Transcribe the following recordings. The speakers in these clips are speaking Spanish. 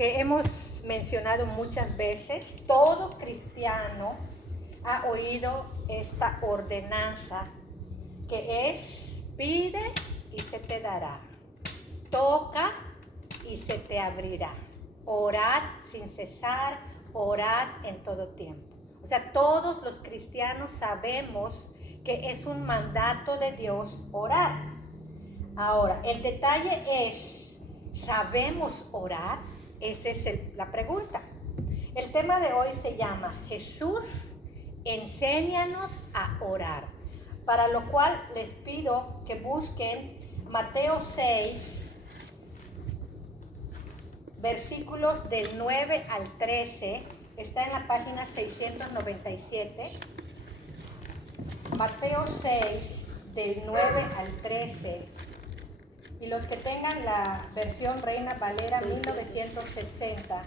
que hemos mencionado muchas veces, todo cristiano ha oído esta ordenanza que es: pide y se te dará, toca y se te abrirá, orad sin cesar, orad en todo tiempo. O sea, todos los cristianos sabemos que es un mandato de Dios orar. Ahora, el detalle es, ¿sabemos orar? Esa es la pregunta. El tema de hoy se llama Jesús, enséñanos a orar. Para lo cual les pido que busquen Mateo 6, versículos del 9 al 13. Está en la página 697. Mateo 6, del 9 al 13. Y los que tengan la versión Reina Valera 1960,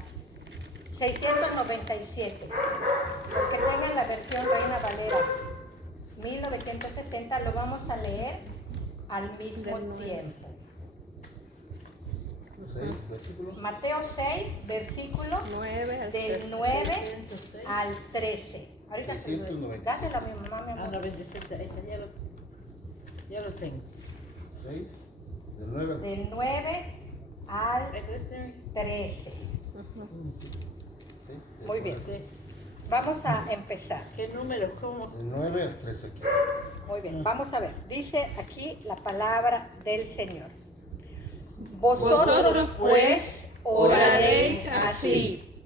697. Los que tengan la versión Reina Valera 1960 lo vamos a leer al mismo tiempo. Mateo 6, versículo del 9 al 13. Ahorita dáselo a mi mamá, mi amor. Ya lo tengo. 6, del 9 al 13. Muy bien. Vamos a empezar. ¿Qué número? ¿Cómo? Del 9 al 13 aquí. Muy bien, vamos a ver. Dice aquí la palabra del Señor. Vosotros pues oraréis así: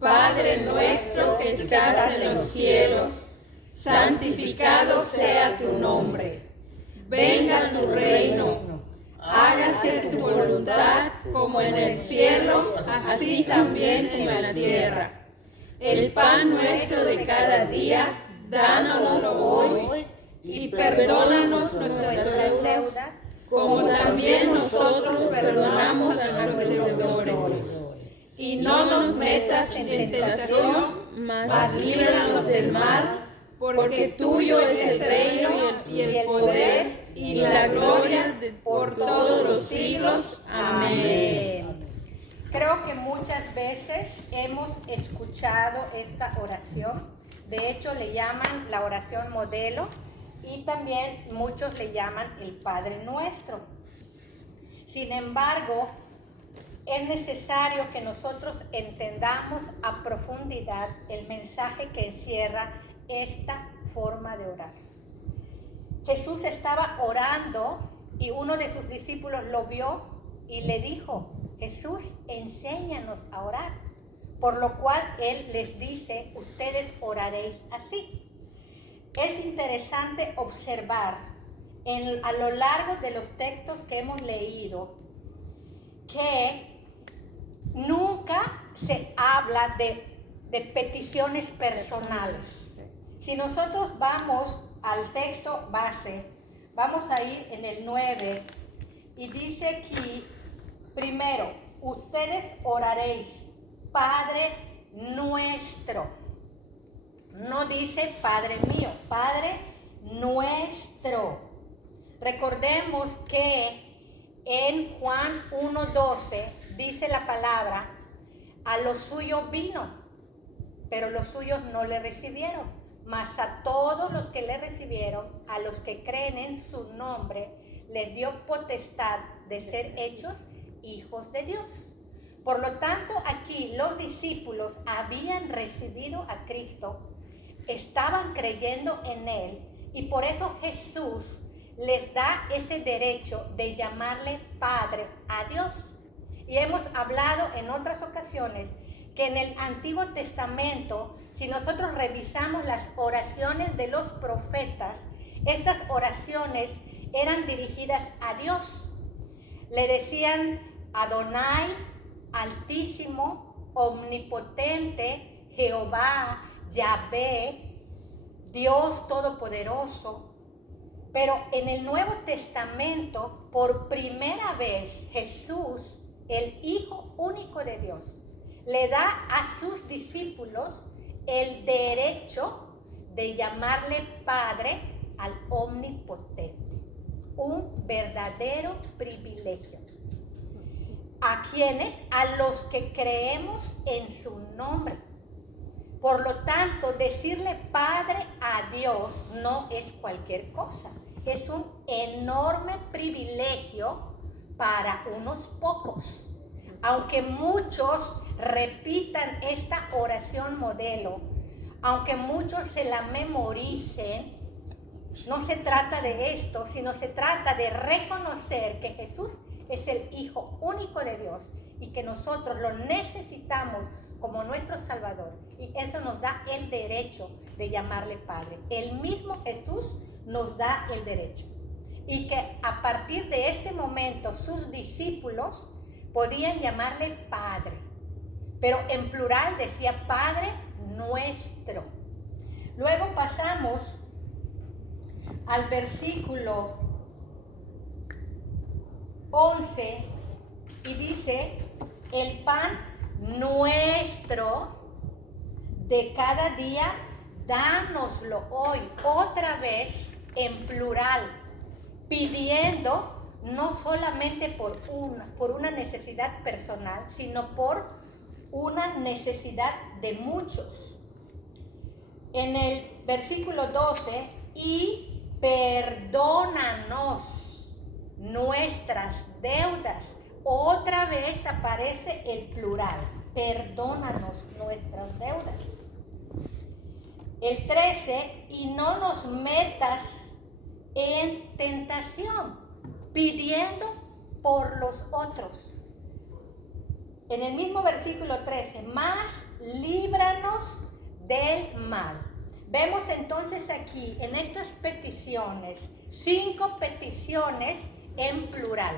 Padre nuestro que estás en los cielos, santificado sea tu nombre. Venga tu reino. Hágase tu voluntad como en el cielo, así también en la tierra. El pan nuestro de cada día, dánoslo hoy, y perdónanos nuestras deudas, como también nosotros perdonamos a nuestros deudores. Y no nos metas en tentación, mas líbranos del mal, porque tuyo es el reino y el poder y la gloria por todos los siglos. Amén. Creo que muchas veces hemos escuchado esta oración. De hecho, le llaman la oración modelo y también muchos le llaman el Padre Nuestro. Sin embargo, es necesario que nosotros entendamos a profundidad el mensaje que encierra esta forma de orar. Jesús estaba orando y uno de sus discípulos lo vio y le dijo: Jesús, enséñanos a orar. Por lo cual él les dice: ustedes oraréis así. Es interesante observar a lo largo de los textos que hemos leído que nunca se habla de peticiones personales. Si nosotros vamos al texto base, vamos a ir en el 9 y dice aquí, primero, ustedes oraréis, Padre nuestro. No dice Padre mío, Padre nuestro. Recordemos que en Juan 1:12 dice la palabra: a los suyos vino, pero los suyos no le recibieron. Mas a todos los que le recibieron, a los que creen en su nombre, les dio potestad de ser hechos hijos de Dios. Por lo tanto, aquí los discípulos habían recibido a Cristo, estaban creyendo en Él, y por eso Jesús les da ese derecho de llamarle Padre a Dios. Y hemos hablado en otras ocasiones que en el Antiguo Testamento, si nosotros revisamos las oraciones de los profetas, estas oraciones eran dirigidas a Dios. Le decían Adonai, Altísimo, Omnipotente, Jehová, Yahvé, Dios Todopoderoso. Pero en el Nuevo Testamento, por primera vez, Jesús, el Hijo único de Dios, le da a sus discípulos el derecho de llamarle Padre al Omnipotente. Un verdadero privilegio. ¿A quiénes? A los que creemos en su nombre. Por lo tanto, decirle Padre a Dios no es cualquier cosa. Es un enorme privilegio para unos pocos. Aunque muchos repitan esta oración modelo, aunque muchos se la memoricen, no se trata de esto, sino se trata de reconocer que Jesús es el Hijo único de Dios y que nosotros lo necesitamos como nuestro Salvador. Y eso nos da el derecho de llamarle Padre. El mismo Jesús nos da el derecho. Y que a partir de este momento sus discípulos podían llamarle Padre. Pero en plural decía Padre nuestro. Luego pasamos al versículo 11 y dice: el pan nuestro de cada día, dánoslo hoy. Otra vez en plural, pidiendo no solamente por una necesidad personal, sino por una necesidad de muchos. En el versículo 12, y perdónanos nuestras deudas. Otra vez aparece el plural, perdónanos nuestras deudas. El 13, y no nos metas en tentación, pidiendo por los otros. En el mismo versículo 13, más líbranos del mal. Vemos entonces aquí en estas peticiones 5 peticiones en plural,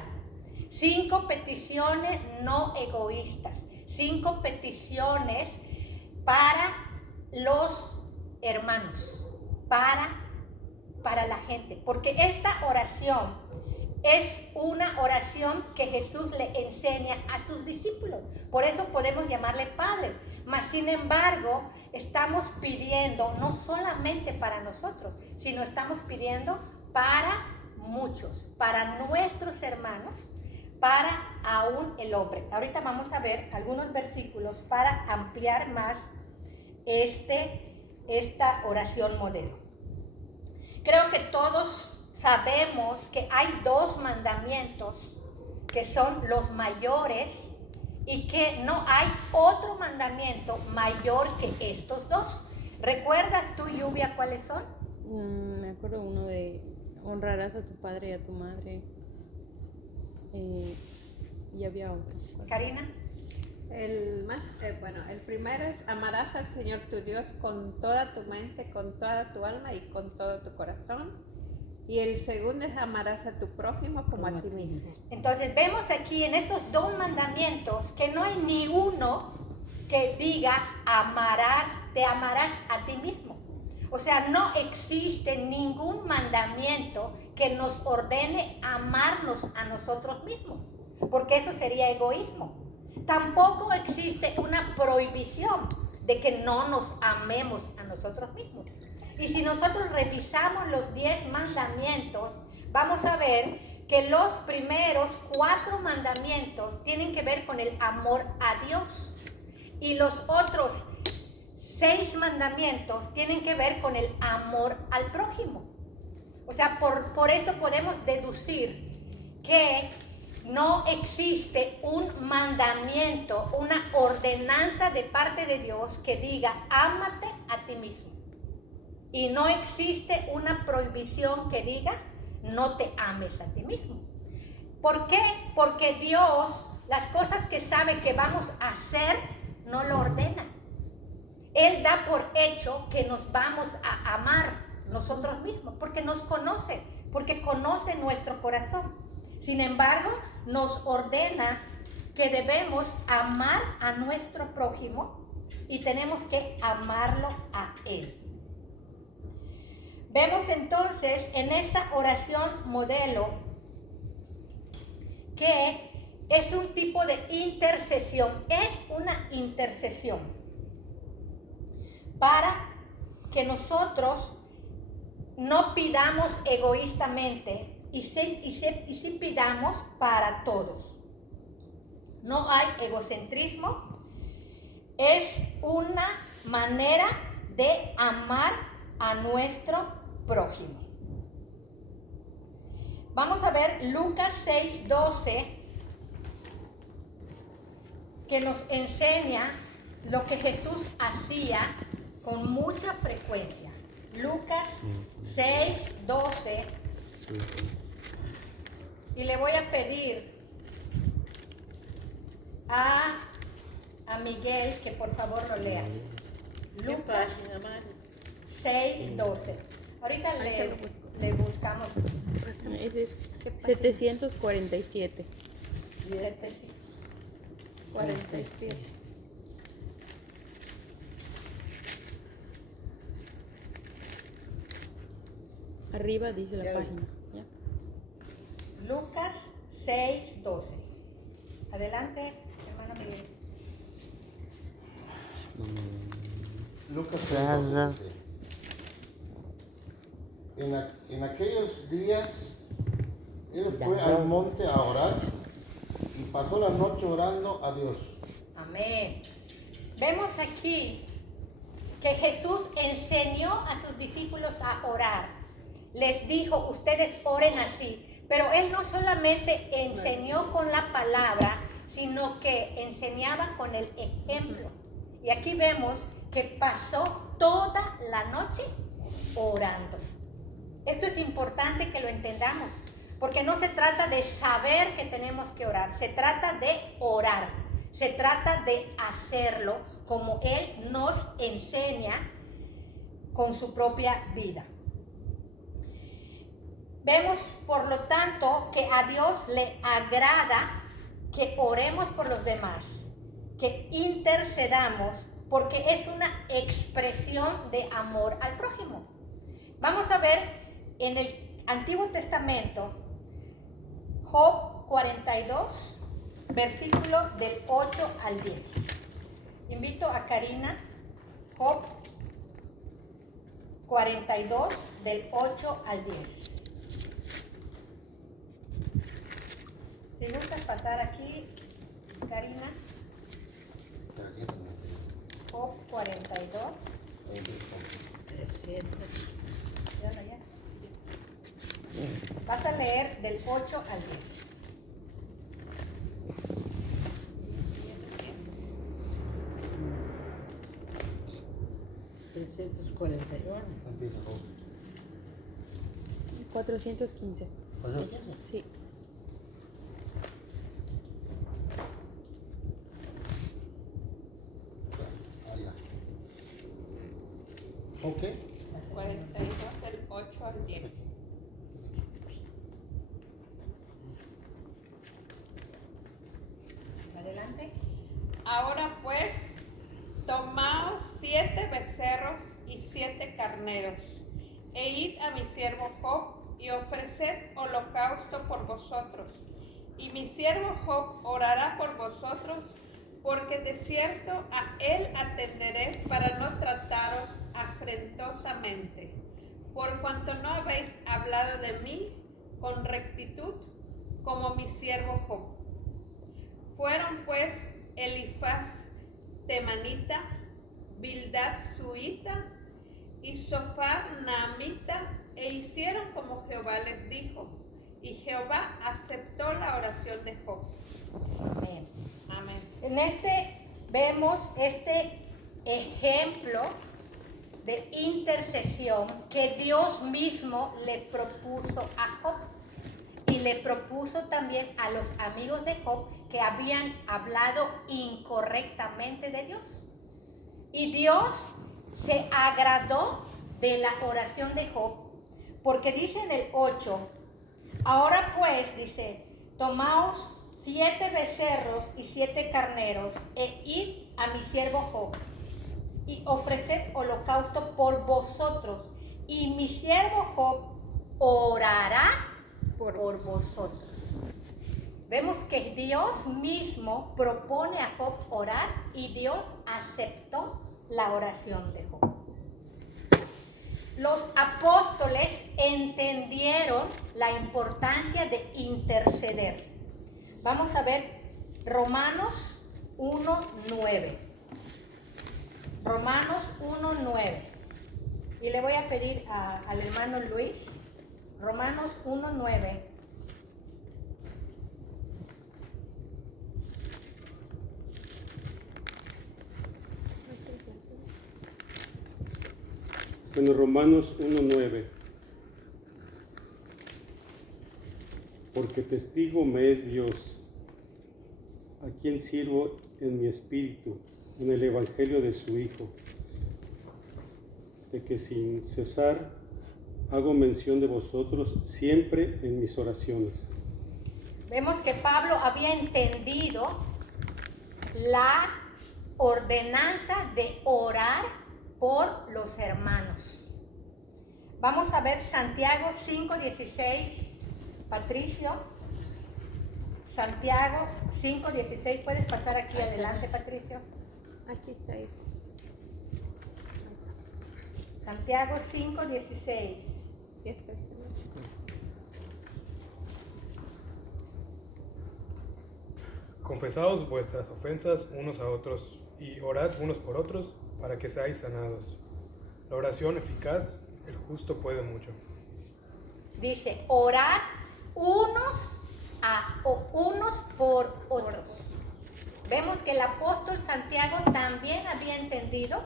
5 peticiones no egoístas, 5 peticiones para los hermanos, para la gente, porque esta oración es una oración que Jesús le enseña a sus discípulos. Por eso podemos llamarle Padre. Mas sin embargo, estamos pidiendo no solamente para nosotros, sino estamos pidiendo para muchos, para nuestros hermanos, para aún el hombre. Ahorita vamos a ver algunos versículos para ampliar más esta oración modelo. Creo que todos sabemos que hay 2 mandamientos que son los mayores y que no hay otro mandamiento mayor que estos 2. ¿Recuerdas tú, Lluvia, cuáles son? Me acuerdo uno de honrarás a tu padre y a tu madre. Y había otro. Karina. El primero es: amarás al Señor tu Dios con toda tu mente, con toda tu alma y con todo tu corazón. Y el segundo es: amarás a tu prójimo como a ti mismo. Entonces vemos aquí en estos 2 mandamientos que no hay ni uno que diga te amarás a ti mismo. O sea, no existe ningún mandamiento que nos ordene amarnos a nosotros mismos, porque eso sería egoísmo. Tampoco existe una prohibición de que no nos amemos a nosotros mismos. Y si nosotros revisamos los 10 mandamientos, vamos a ver que los primeros 4 mandamientos tienen que ver con el amor a Dios. Y los otros 6 mandamientos tienen que ver con el amor al prójimo. O sea, por esto podemos deducir que no existe un mandamiento, una ordenanza de parte de Dios que diga ámate a ti mismo. Y no existe una prohibición que diga no te ames a ti mismo. ¿Por qué? Porque Dios, las cosas que sabe que vamos a hacer, no lo ordena. Él da por hecho que nos vamos a amar nosotros mismos, porque nos conoce, porque conoce nuestro corazón. Sin embargo, nos ordena que debemos amar a nuestro prójimo y tenemos que amarlo a él. Vemos entonces en esta oración modelo que es un tipo de intercesión, es una intercesión para que nosotros no pidamos egoístamente y sí pidamos para todos. no hay egocentrismo. Es una manera de amar a nuestro prójimo. Vamos a ver Lucas 6:12, que nos enseña lo que Jesús hacía con mucha frecuencia. Lucas 6:12. Y le voy a pedir a Miguel que por favor lo lea. Lucas 6:12. Ahorita le buscamos. Ese es 747. 47. Arriba dice la página. ¿Ya? Lucas 6:12. Adelante, hermano Miguel. Lucas 6:12. En aquellos días, él fue al monte a orar y pasó la noche orando a Dios. Amén. Vemos aquí que Jesús enseñó a sus discípulos a orar. Les dijo, ustedes oren así. Pero Él no solamente enseñó con la palabra, sino que enseñaba con el ejemplo. Y aquí vemos que pasó toda la noche orando. Esto es importante que lo entendamos, porque no se trata de saber que tenemos que orar, se trata de orar, se trata de hacerlo como Él nos enseña con su propia vida. Vemos, por lo tanto, que a Dios le agrada que oremos por los demás, que intercedamos, porque es una expresión de amor al prójimo. Vamos a ver en el Antiguo Testamento, Job 42, versículo del 8 al 10. Invito a Karina, Job 42, del 8 al 10. Si gustas pasar aquí, Karina, Job 42. Ya. Vas a leer del 8 al 10. Empieza, Job. 415. Sí. Allá. Ok. 42 del 8 al 10. Adelante. Ahora pues, tomaos 7 becerros y 7 carneros, e id a mi siervo Job, y ofreced holocausto por vosotros. Y mi siervo Job orará por vosotros, porque de cierto a él atenderé para no trataros afrentosamente, por cuanto no habéis hablado de mí con rectitud, como mi siervo Job. Fueron pues Elifaz temanita, Bildad suita y Sofar naamita, e hicieron como Jehová les dijo, y Jehová aceptó la oración de Job. Amén. Amén. En vemos este ejemplo de intercesión que Dios mismo le propuso a Job, y le propuso también a los amigos de Job que habían hablado incorrectamente de Dios. Y Dios se agradó de la oración de Job, porque dice en el 8, ahora pues, dice, tomaos 7 becerros y 7 carneros, e id a mi siervo Job, y ofreced holocausto por vosotros, y mi siervo Job orará por vosotros. Vemos que Dios mismo propone a Job orar, y Dios aceptó la oración de Job. Los apóstoles entendieron la importancia de interceder. Vamos a ver Romanos 1:9. Romanos 1:9. Y le voy a pedir al hermano Luis, Romanos 1:9. Bueno, Romanos 1:9. Porque testigo me es Dios, a quien sirvo en mi espíritu, en el evangelio de su Hijo, de que sin cesar hago mención de vosotros siempre en mis oraciones. Vemos que Pablo había entendido la ordenanza de orar por los hermanos. Vamos a ver Santiago 5:16. Patricio, Santiago 5:16. ¿Puedes pasar aquí adelante, Patricio? Aquí está ahí. Santiago 5:16. Y este es el- Confesaos vuestras ofensas unos a otros y orad unos por otros para que seáis sanados. La oración eficaz, el justo puede mucho. Dice, orad unos por otros. Vemos que el apóstol Santiago también había entendido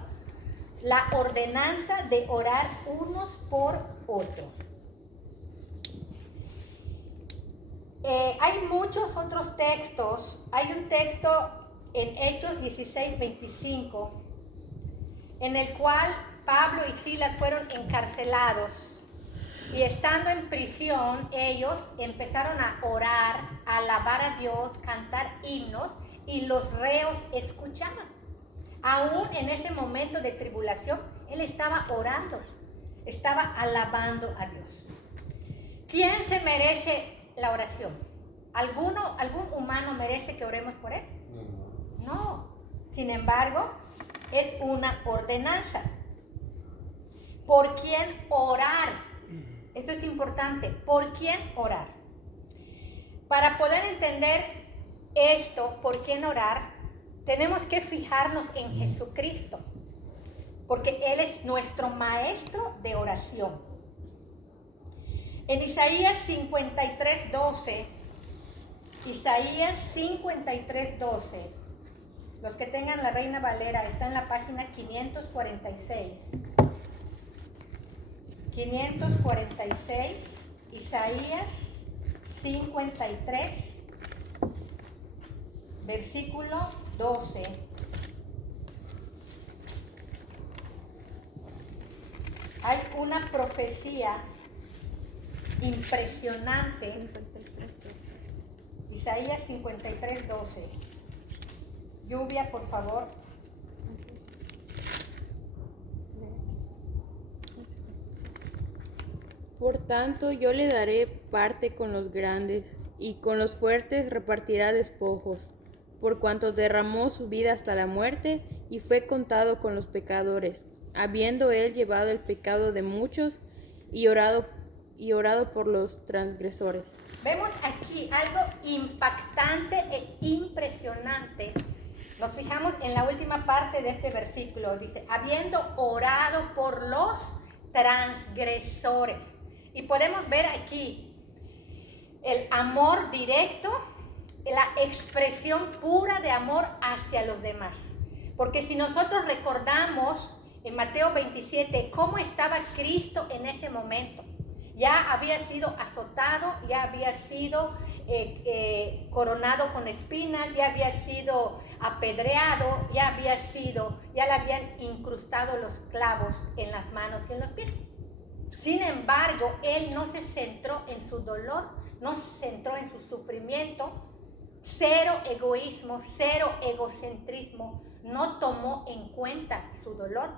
la ordenanza de orar unos por otros. Hay muchos otros textos. Hay un texto en Hechos 16:25 en el cual Pablo y Silas fueron encarcelados. Y estando en prisión, ellos empezaron a orar, a alabar a Dios, cantar himnos, y los reos escuchaban. Aún en ese momento de tribulación, él estaba orando, estaba alabando a Dios. ¿Quién se merece la oración? ¿Algún humano merece que oremos por él? No. Sin embargo, es una ordenanza. ¿Por quién orar? Esto es importante. ¿Por quién orar? Para poder entender esto, ¿por quién orar? Tenemos que fijarnos en Jesucristo, porque Él es nuestro maestro de oración. En Isaías 53:12, Isaías 53:12, los que tengan la Reina Valera, está en la página 546. 546, Isaías 53, versículo 12. Hay una profecía impresionante. Isaías 53:12. Lluvia, por favor. Por tanto, yo le daré parte con los grandes, y con los fuertes repartirá despojos, por cuanto derramó su vida hasta la muerte, y fue contado con los pecadores, habiendo él llevado el pecado de muchos, y orado por los transgresores. Vemos aquí algo impactante e impresionante. Nos fijamos en la última parte de este versículo. Dice, habiendo orado por los transgresores. Y podemos ver aquí el amor directo, la expresión pura de amor hacia los demás. Porque si nosotros recordamos en Mateo 27 cómo estaba Cristo en ese momento, ya había sido azotado, ya había sido coronado con espinas, ya había sido apedreado, ya le habían incrustado los clavos en las manos y en los pies. Sin embargo, él no se centró en su dolor, no se centró en su sufrimiento. Cero egoísmo, cero egocentrismo, no tomó en cuenta su dolor.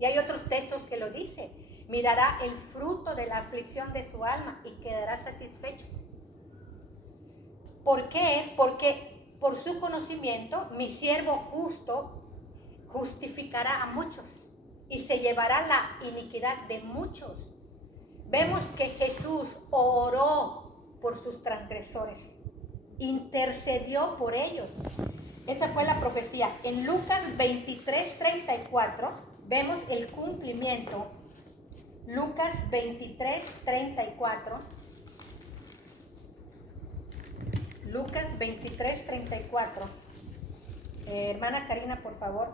Y hay otros textos que lo dicen. Mirará el fruto de la aflicción de su alma y quedará satisfecho. ¿Por qué? Porque por su conocimiento, mi siervo justo justificará a muchos y se llevará la iniquidad de muchos. Vemos que Jesús oró por sus transgresores. intercedió por ellos. Esa fue la profecía. En Lucas 23:34 vemos el cumplimiento. Lucas 23:34. Lucas 23:34. Hermana Karina, por favor.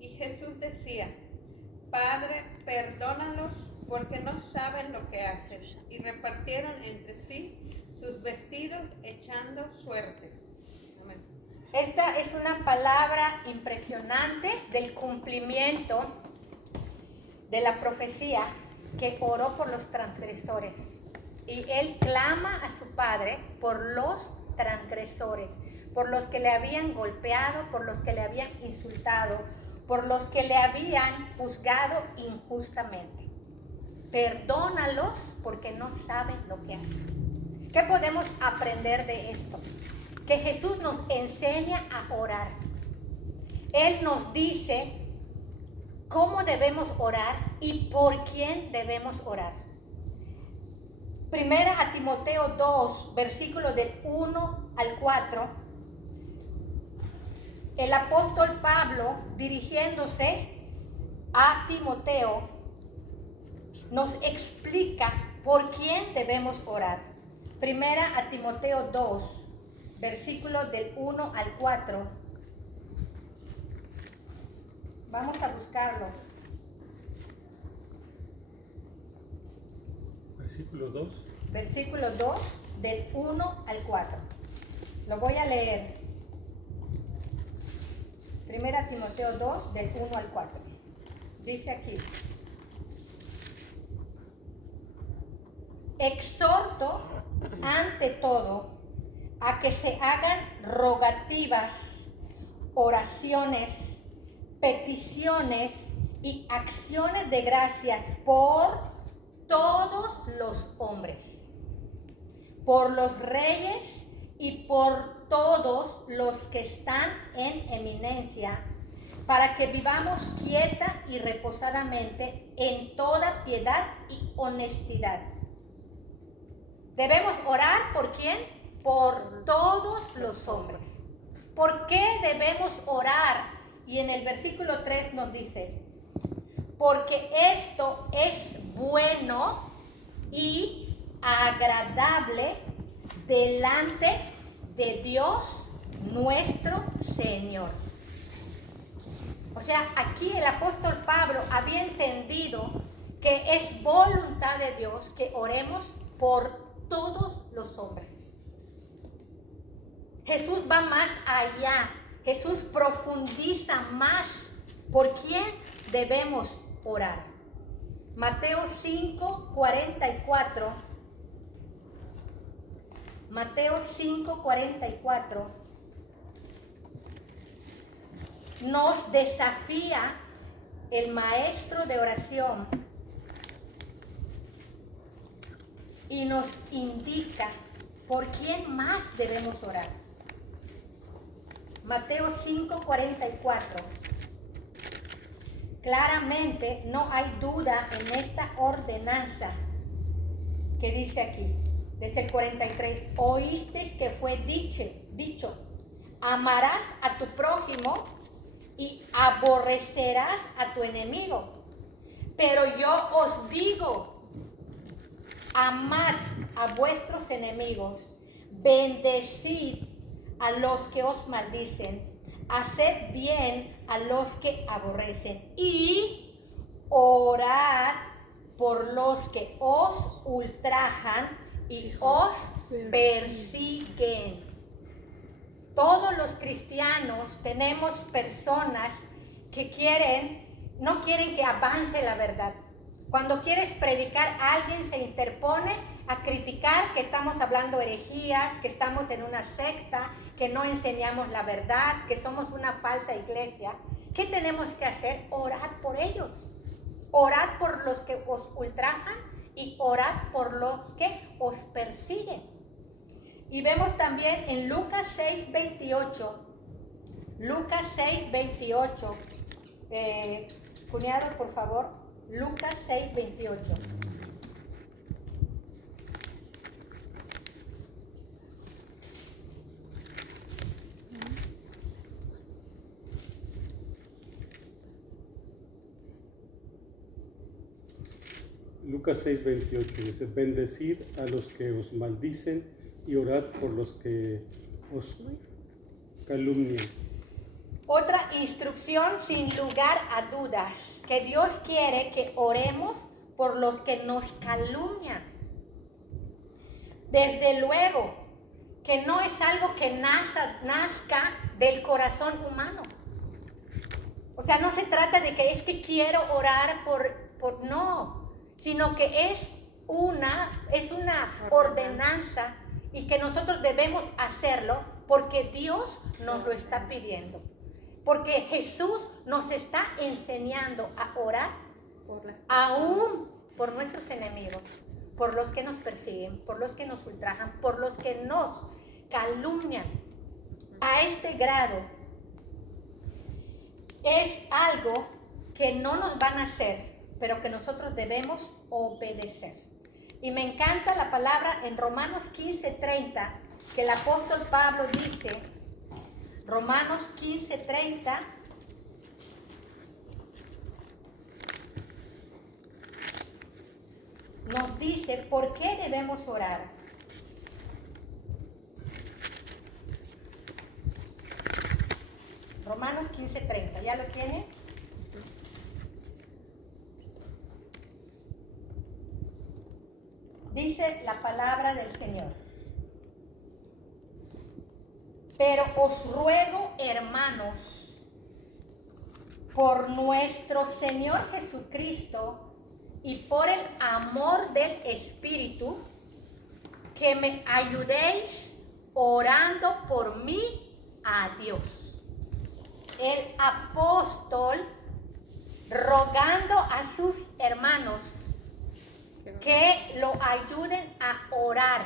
Y Jesús decía: Padre, perdónalos porque no saben lo que hacen. Y repartieron entre sí sus vestidos echando suertes. Amén. Esta es una palabra impresionante del cumplimiento de la profecía, que oró por los transgresores. Y él clama a su Padre por los transgresores, por los que le habían golpeado, por los que le habían insultado, por los que le habían juzgado injustamente. Perdónalos porque no saben lo que hacen. ¿Qué podemos aprender de esto? Que Jesús nos enseña a orar. Él nos dice cómo debemos orar y por quién debemos orar. Primera a Timoteo 2, versículos del 1 al 4. El apóstol Pablo, dirigiéndose a Timoteo, nos explica por quién debemos orar. Primera a Timoteo 2, versículos del 1 al 4. Vamos a buscarlo. Versículo 2. Versículo 2, del 1 al 4. Lo voy a leer. Primera Timoteo 2, del 1 al 4. Dice aquí: exhorto ante todo a que se hagan rogativas, oraciones, peticiones y acciones de gracias por todos los hombres, por los reyes y por todos los que están en eminencia, para que vivamos quieta y reposadamente en toda piedad y honestidad. Debemos orar ¿por quién? Por todos los hombres. ¿Por qué debemos orar? Y en el versículo 3 nos dice: porque esto es bueno y agradable delante de Dios nuestro Señor. O sea, aquí el apóstol Pablo había entendido que es voluntad de Dios que oremos por todos los hombres. Jesús va más allá. Jesús profundiza más por quién debemos orar. Mateo 5:44. Mateo 5:44 nos desafía el maestro de oración y nos indica por quién más debemos orar. Mateo 5:44. Claramente no hay duda en esta ordenanza que dice aquí, desde el 43. Oísteis que fue dicho, amarás a tu prójimo y aborrecerás a tu enemigo. Pero yo os digo, amad a vuestros enemigos, bendecid a los que os maldicen, haced bien a los que aborrecen y orad por los que os ultrajan y os persiguen. Todos los cristianos tenemos personas que no quieren que avance la verdad. Cuando quieres predicar, alguien se interpone a criticar que estamos hablando herejías, que estamos en una secta, que no enseñamos la verdad, que somos una falsa iglesia, ¿qué tenemos que hacer? Orad por ellos. Orad por los que os ultrajan y orad por los que os persiguen. Y vemos también en Lucas 6:28. Lucas 6:28. Cuñado, por favor. Lucas 6:28. Lucas 6:28 dice, bendecid a los que os maldicen y orad por los que os calumnian. Otra instrucción sin lugar a dudas, que Dios quiere que oremos por los que nos calumnian. Desde luego que no es algo que nazca del corazón humano. O sea, no se trata de que es que quiero orar por no, sino que es una ordenanza y que nosotros debemos hacerlo porque Dios nos lo está pidiendo. Porque Jesús nos está enseñando a orar aún por nuestros enemigos, por los que nos persiguen, por los que nos ultrajan, por los que nos calumnian. A este grado es algo que no nos van a hacer, pero que nosotros debemos obedecer. Y me encanta la palabra en Romanos 15:30, que el apóstol Pablo dice, Romanos 15:30, nos dice por qué debemos orar. Romanos 15:30, ¿ya lo tiene? Dice la palabra del Señor. Pero os ruego, hermanos, por nuestro Señor Jesucristo y por el amor del Espíritu, que me ayudéis orando por mí a Dios. El apóstol rogando a sus hermanos que lo ayuden a orar.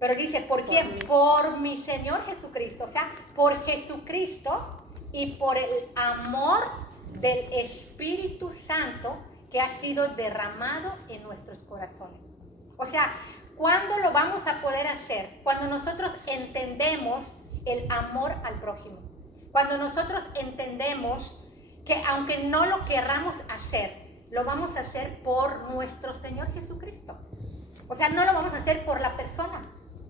Pero dice, ¿por quién? Por mi Señor Jesucristo. O sea, por Jesucristo y por el amor del Espíritu Santo que ha sido derramado en nuestros corazones. O sea, ¿cuándo lo vamos a poder hacer? Cuando nosotros entendemos el amor al prójimo. Cuando nosotros entendemos que aunque no lo querramos hacer, lo vamos a hacer por nuestro Señor Jesucristo. O sea, no lo vamos a hacer por la persona,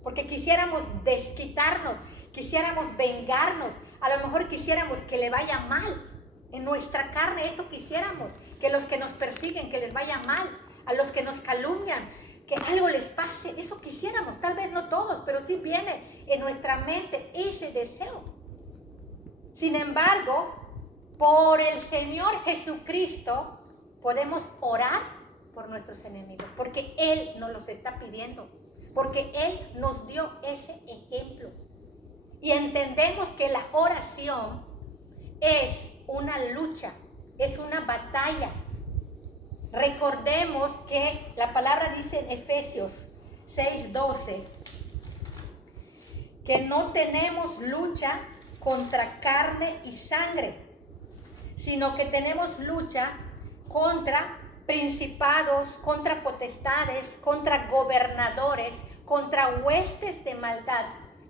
porque quisiéramos desquitarnos, quisiéramos vengarnos, a lo mejor quisiéramos que le vaya mal. En nuestra carne eso quisiéramos, que los que nos persiguen, que les vaya mal, a los que nos calumnian, que algo les pase, eso quisiéramos, tal vez no todos, pero sí viene en nuestra mente ese deseo. Sin embargo, por el Señor Jesucristo podemos orar por nuestros enemigos, porque Él nos los está pidiendo, porque Él nos dio ese ejemplo. Y entendemos que la oración es una lucha, es una batalla. Recordemos que la palabra dice en Efesios 6:12 que no tenemos lucha contra carne y sangre, sino que tenemos lucha contra principados, contra potestades, contra gobernadores, contra huestes de maldad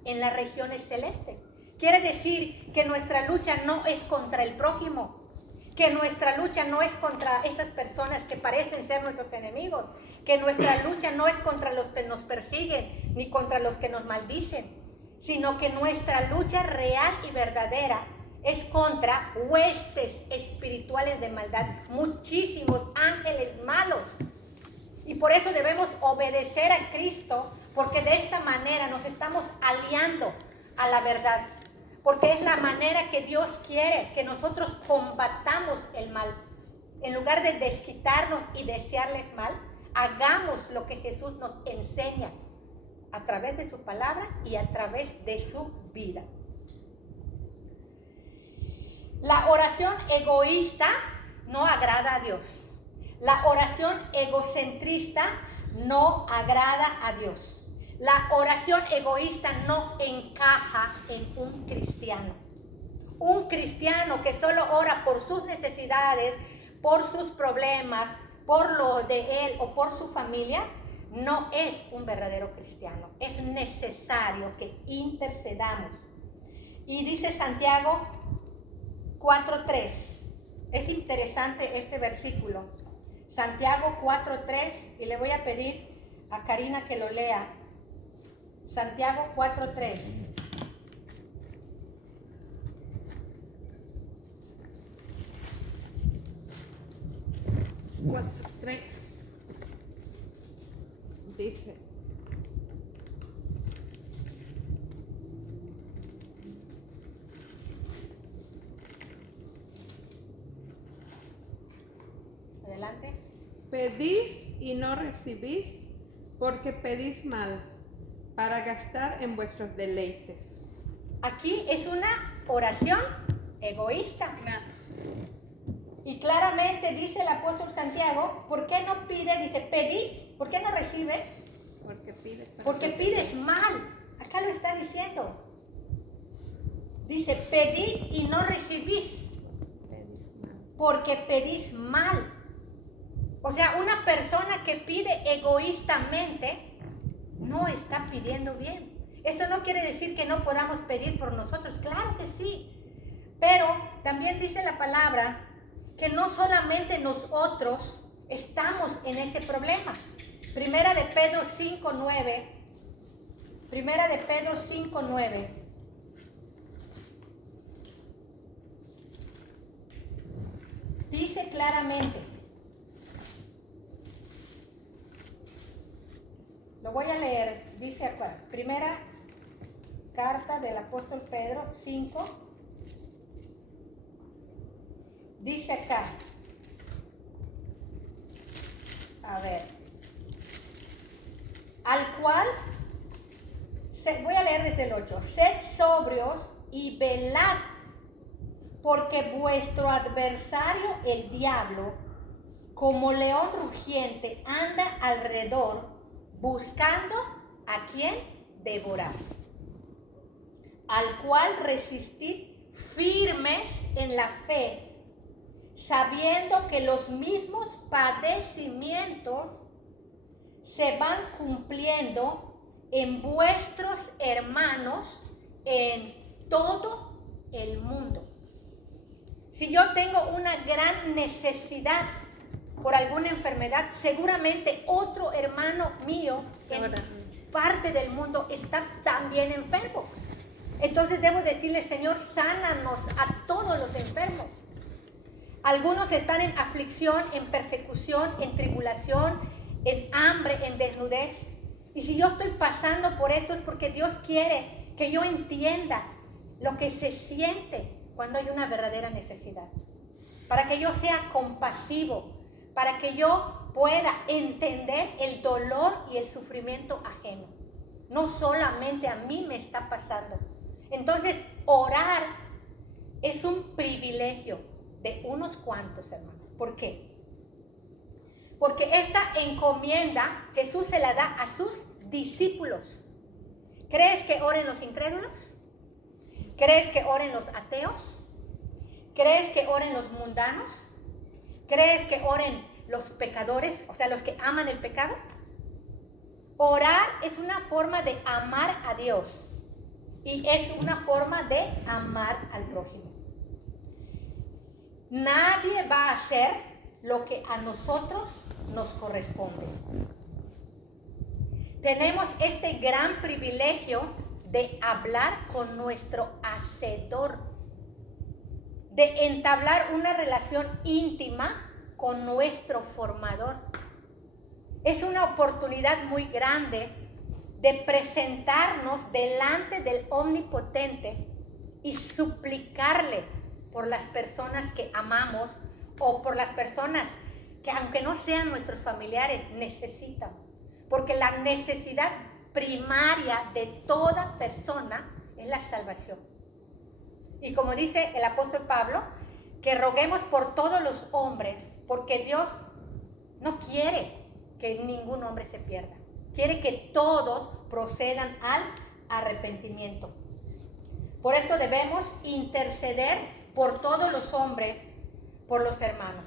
en las regiones celestes. Quiere decir que nuestra lucha no es contra el prójimo, que nuestra lucha no es contra esas personas que parecen ser nuestros enemigos, que nuestra lucha no es contra los que nos persiguen, ni contra los que nos maldicen, sino que nuestra lucha real y verdadera es contra huestes espirituales de maldad, muchísimos ángeles malos. Y por eso debemos obedecer a Cristo, porque de esta manera nos estamos aliando a la verdad. Porque es la manera que Dios quiere que nosotros combatamos el mal. En lugar de desquitarnos y desearles mal, hagamos lo que Jesús nos enseña a través de su palabra y a través de su vida. La oración egoísta no agrada a Dios. La oración egocentrista no agrada a Dios. La oración egoísta no encaja en un cristiano. Un cristiano que solo ora por sus necesidades, por sus problemas, por lo de él o por su familia, no es un verdadero cristiano. Es necesario que intercedamos. Y dice Santiago 4:3. Es interesante este versículo. Santiago 4:3, y le voy a pedir a Karina que lo lea. Santiago 4:3. Dice: Adelante. pedís y no recibís, porque pedís mal, para gastar en vuestros deleites. Aquí es una oración egoísta. Y claramente dice el apóstol Santiago, ¿por qué no pide? Dice, pedís. ¿Por qué no recibe? Porque pides mal. Acá lo está diciendo. Dice, pedís y no recibís. Porque pedís mal. O sea, una persona que pide egoístamente no está pidiendo bien. Eso no quiere decir que no podamos pedir por nosotros. Claro que sí. Pero también dice la palabra que no solamente nosotros estamos en ese problema. Primera de Pedro 5:9. Primera de Pedro 5:9. Dice claramente. Lo voy a leer. Dice acá. Primera carta del apóstol Pedro 5. Dice acá. A ver. Al cual, voy a leer desde el 8. Sed sobrios y velad, porque vuestro adversario, el diablo, como león rugiente, anda alrededor buscando a quien devorar. Al cual resistid firmes en la fe, sabiendo que los mismos padecimientos se van cumpliendo en vuestros hermanos en todo el mundo. Si yo tengo una gran necesidad por alguna enfermedad, seguramente otro hermano mío en parte del mundo está también enfermo. Entonces debo decirle, Señor, sánanos a todos los enfermos. Algunos están en aflicción, en persecución, en tribulación, en hambre, en desnudez. Y si yo estoy pasando por esto es porque Dios quiere que yo entienda lo que se siente cuando hay una verdadera necesidad. Para que yo sea compasivo, para que yo pueda entender el dolor y el sufrimiento ajeno. No solamente a mí me está pasando. Entonces, orar es un privilegio de unos cuantos, hermanos. ¿Por qué? Porque esta encomienda Jesús se la da a sus discípulos. ¿Crees que oren los incrédulos? ¿Crees que oren los ateos? ¿Crees que oren los mundanos? ¿Crees que oren los pecadores, o sea, los que aman el pecado? Orar es una forma de amar a Dios y es una forma de amar al prójimo. Nadie va a hacer lo que a nosotros nos corresponde. Tenemos este gran privilegio de hablar con nuestro Hacedor, de entablar una relación íntima con nuestro Formador. Es una oportunidad muy grande de presentarnos delante del Omnipotente y suplicarle por las personas que amamos o por las personas que, aunque no sean nuestros familiares, necesitan. Porque la necesidad primaria de toda persona es la salvación. Y como dice el apóstol Pablo, que roguemos por todos los hombres, porque Dios no quiere que ningún hombre se pierda. Quiere que todos procedan al arrepentimiento. Por esto debemos interceder por todos los hombres, por los hermanos.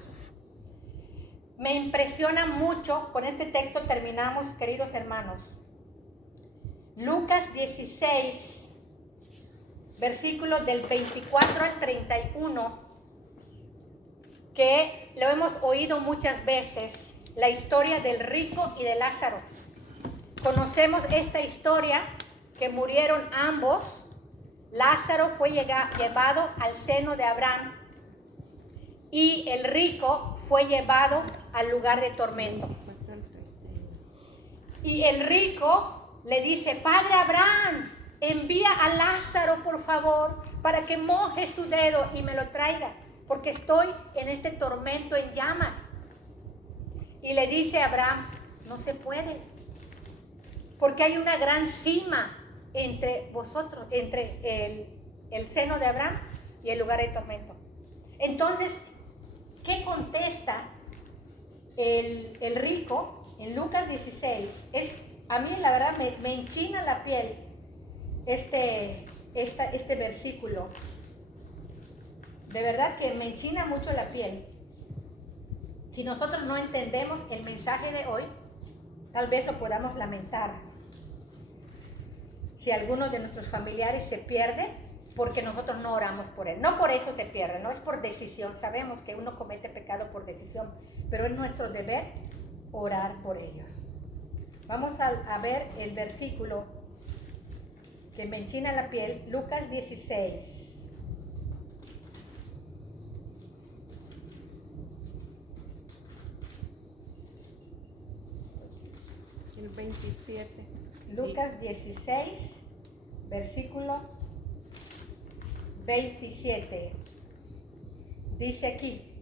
Me impresiona mucho, con este texto terminamos, queridos hermanos. Lucas 16, versículos del 24 al 31, que lo hemos oído muchas veces, la historia del rico y de Lázaro. Conocemos esta historia, que murieron ambos. Lázaro fue llevado al seno de Abraham y el rico fue llevado al lugar de tormento. Y el rico le dice: Padre Abraham, envía a Lázaro, por favor, para que moje su dedo y me lo traiga, porque estoy en este tormento en llamas. Y le dice a Abraham: no se puede, porque hay una gran cima entre vosotros, entre el seno de Abraham y el lugar de tormento. Entonces, ¿qué contesta el rico en Lucas 16? A mí la verdad me enchina la piel este versículo. De verdad que me enchina mucho la piel. Si nosotros no entendemos el mensaje de hoy, tal vez lo podamos lamentar. Si alguno de nuestros familiares se pierde porque nosotros no oramos por él. No por eso se pierde, no es por decisión. Sabemos que uno comete pecado por decisión, pero es nuestro deber orar por ellos. Vamos a ver el versículo que me enchina la piel, Lucas 16. El 27. Lucas 16, versículo 27. Dice aquí: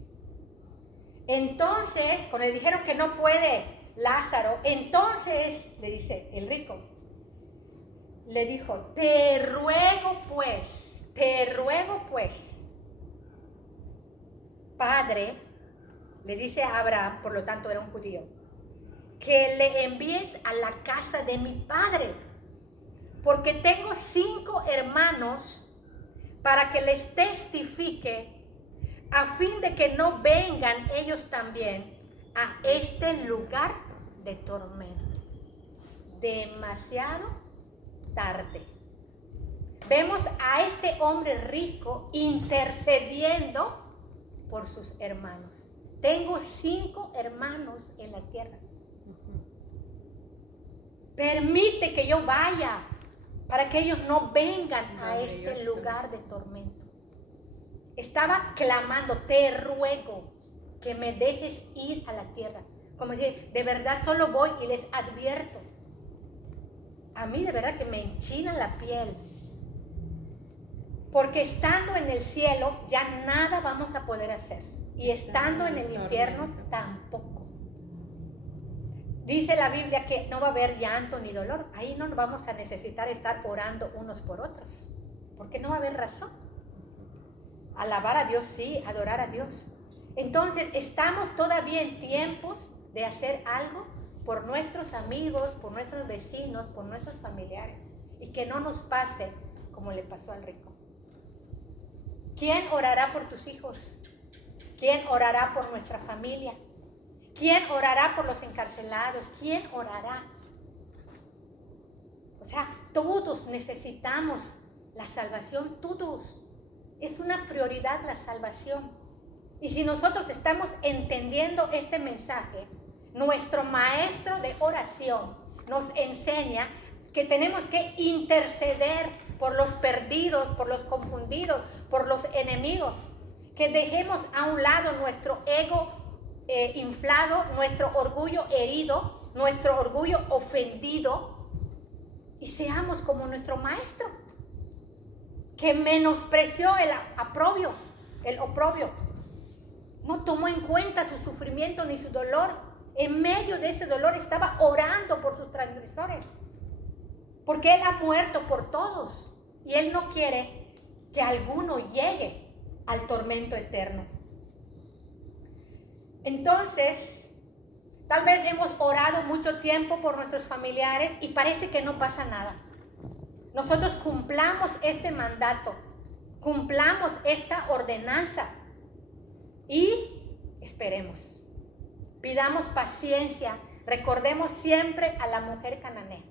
entonces, cuando le dijeron que no puede Lázaro, entonces le dice el rico, le dijo: te ruego pues, Padre, le dice a Abraham, por lo tanto era un judío, que le envíes a la casa de mi padre, porque tengo 5 hermanos, para que les testifique, a fin de que no vengan ellos también a este lugar de tormento. Demasiado tarde. Vemos a este hombre rico intercediendo por sus hermanos. Tengo 5 hermanos en la tierra. Permite que yo vaya para que ellos no vengan a este lugar de tormento. Estaba clamando: te ruego que me dejes ir a la tierra. Como decir, de verdad solo voy y les advierto. A mí de verdad que me enchina la piel. Porque estando en el cielo ya nada vamos a poder hacer. Y estando en el infierno tampoco. Dice la Biblia que no va a haber llanto ni dolor. Ahí no vamos a necesitar estar orando unos por otros, porque no va a haber razón. Alabar a Dios sí, adorar a Dios. Entonces estamos todavía en tiempos de hacer algo por nuestros amigos, por nuestros vecinos, por nuestros familiares, y que no nos pase como le pasó al rico. ¿Quién orará por tus hijos? ¿Quién orará por nuestra familia? ¿Quién orará por los encarcelados? ¿Quién orará? O sea, todos necesitamos la salvación, todos. Es una prioridad la salvación. Y si nosotros estamos entendiendo este mensaje, nuestro maestro de oración nos enseña que tenemos que interceder por los perdidos, por los confundidos, por los enemigos. Que dejemos a un lado nuestro ego inflado, nuestro orgullo herido, nuestro orgullo ofendido, y seamos como nuestro maestro, que menospreció el oprobio, no tomó en cuenta su sufrimiento ni su dolor. En medio de ese dolor estaba orando por sus transgresores, porque Él ha muerto por todos y Él no quiere que alguno llegue al tormento eterno. Entonces, tal vez hemos orado mucho tiempo por nuestros familiares y parece que no pasa nada. Nosotros cumplamos este mandato, cumplamos esta ordenanza y esperemos. Pidamos paciencia. Recordemos siempre a la mujer cananea,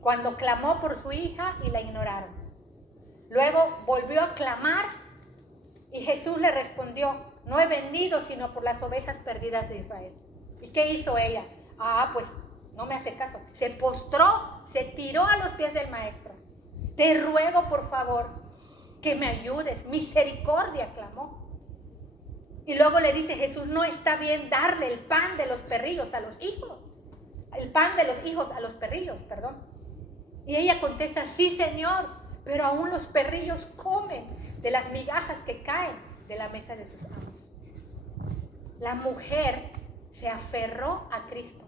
cuando clamó por su hija y la ignoraron. Luego volvió a clamar y Jesús le respondió: no he venido sino por las ovejas perdidas de Israel. ¿Y qué hizo ella? Pues no me hace caso. Se postró, se tiró a los pies del maestro. Te ruego, por favor, que me ayudes. Misericordia, clamó. Y luego le dice Jesús: no está bien darle el pan de los perrillos a los hijos. El pan de los hijos a los perrillos, perdón. Y ella contesta: sí, Señor, pero aún los perrillos comen de las migajas que caen de la mesa de sus amos. La mujer se aferró a Cristo.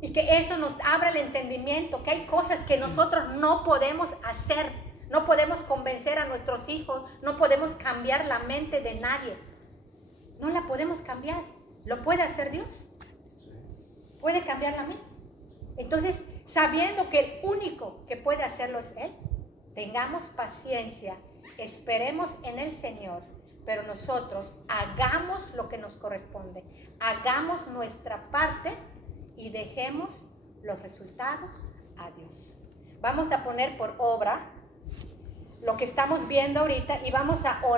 Y que eso nos abra el entendimiento, que hay cosas que nosotros no podemos hacer. No podemos convencer a nuestros hijos, no podemos cambiar la mente de nadie. No la podemos cambiar. ¿Lo puede hacer Dios? ¿Puede cambiar la mente? Entonces, sabiendo que el único que puede hacerlo es Él, tengamos paciencia, esperemos en el Señor, pero nosotros hagamos lo que nos corresponde, hagamos nuestra parte y dejemos los resultados a Dios. Vamos a poner por obra lo que estamos viendo ahorita y vamos a orar.